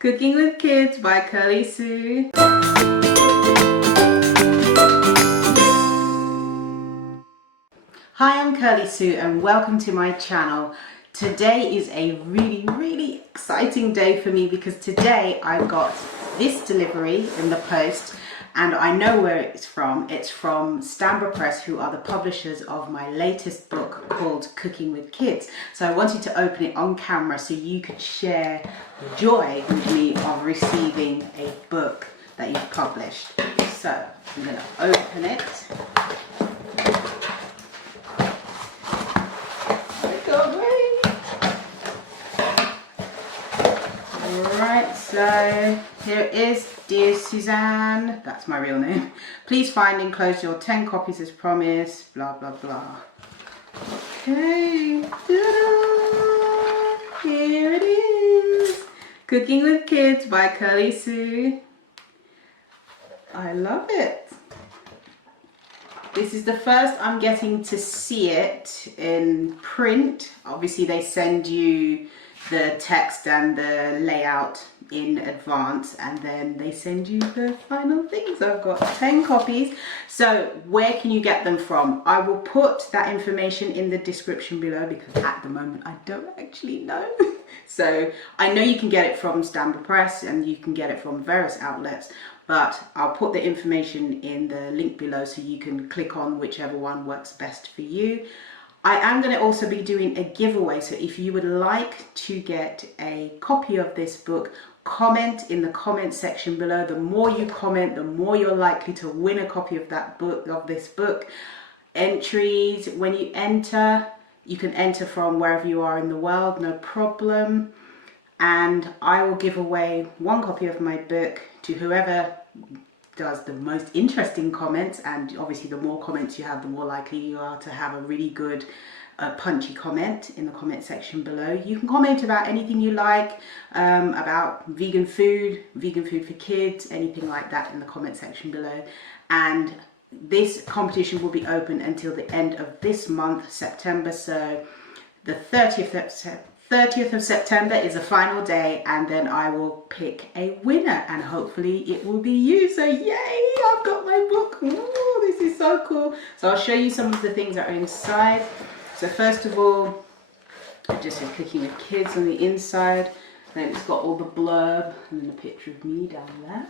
Cooking with Kids by Kirly-Sue. Hi, I'm Kirly-Sue and welcome to my channel. Today is a really exciting day for me because today I got this delivery in the post and I know where it's from. It's from Stanborough Press, who are the publishers of my latest book called Cooking with Kids. So I wanted to open it on camera so you could share the joy with me of receiving a book that you've published. So I'm going to open it. Alright, so here it is. Dear Suzanne, that's my real name. Please find enclosed your 10 copies as promised, blah blah blah. Okay, ta-da! Here it is. Cooking with Kids by Kirly-Sue. I love it. This is the first I'm getting to see it in print. Obviously they send you the text and the layout in advance and then they send you the final things. I've got 10 copies. So where can you get them from? I will put that information in the description below because at the moment I don't actually know. So I know you can get it from Stanborough Press and you can get it from various outlets, but I'll put the information in the link below so you can click on whichever one works best for you. I am going to also be doing a giveaway, so if you would like to get a copy of this book, comment in the comment section below. The more you comment, the more you're likely to win a copy of that book, of this book. Entries, when you enter, you can enter from wherever you are in the world, no problem. And I will give away one copy of my book to whoever does the most interesting comments, and obviously the more comments you have, the more likely you are to have a really good punchy comment in the comment section below. You can comment about anything you like, about vegan food for kids, anything like that in the comment section below. And this competition will be open until the end of this month, September. So the 30th of September is the final day, and then I will pick a winner and hopefully it will be you. So yay, I've got my book. Ooh, this is so cool. So I'll show you some of the things that are inside. So first of all, it just says Cooking with Kids on the inside. Then it's got all the blurb and then a picture of me down there.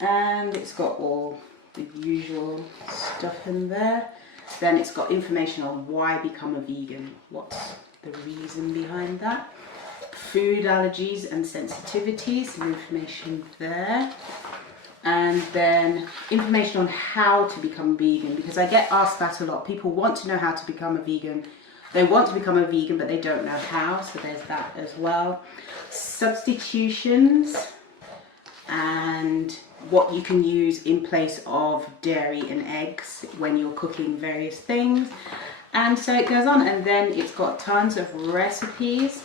And it's got all the usual stuff in there. Then it's got information on why become a vegan, what's the reason behind that, food allergies and sensitivities, some information there, and then information on how to become vegan, because I get asked that a lot. People want to know how to become a vegan. They want to become a vegan but they don't know how, so there's that as well. Substitutions and what you can use in place of dairy and eggs when you're cooking various things. And so it goes on, and then it's got tons of recipes.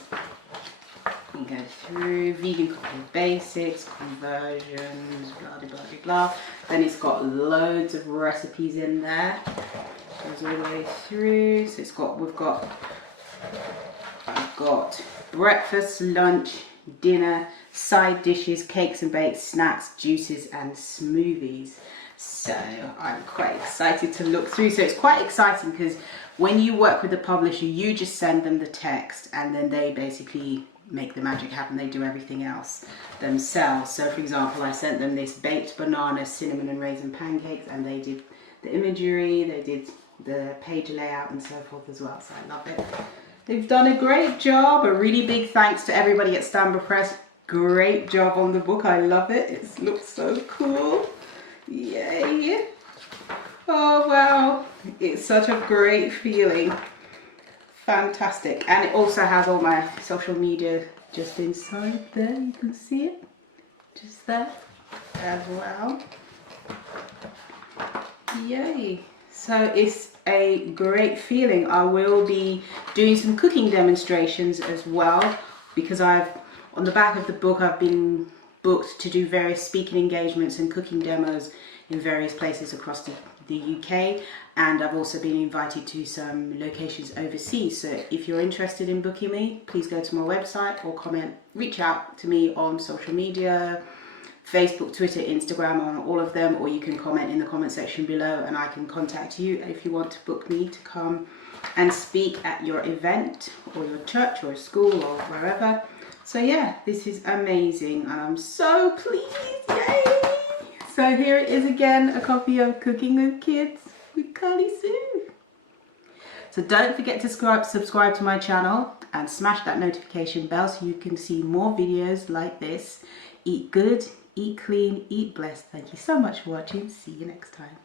You go through vegan cooking basics, conversions, blah blah blah blah. Then it's got loads of recipes in there. Goes all the way through. So it's got I've got breakfast, lunch, dinner, side dishes, cakes and bakes, snacks, juices and smoothies. So I'm quite excited to look through. So it's quite exciting because when you work with the publisher, you just send them the text and then they basically make the magic happen. They do everything else themselves. So for example, I sent them this baked banana, cinnamon and raisin pancakes, and they did the imagery, they did the page layout and so forth as well. So I love it. They've done a great job. A really big thanks to everybody at Stanborough Press. Great job on the book. I love it. It looks so cool. Yay. Oh wow, it's such a great feeling. Fantastic. And it also has all my social media just inside there. You can see it just there as well. Yay. So it's a great feeling. I will be doing some cooking demonstrations as well, because on the back of the book I've been booked to do various speaking engagements and cooking demos in various places across the the UK, and I've also been invited to some locations overseas. So if you're interested in booking me, please go to my website or reach out to me on social media, Facebook, Twitter, Instagram, on all of them, or you can comment in the comment section below and I can contact you if you want to book me to come and speak at your event or your church or school or wherever. So yeah, this is amazing and I'm so pleased, yay! So here it is again, a copy of Cooking with Kids with Kirly-Sue. So don't forget to subscribe to my channel and smash that notification bell so you can see more videos like this. Eat good, eat clean, eat blessed. Thank you so much for watching. See you next time.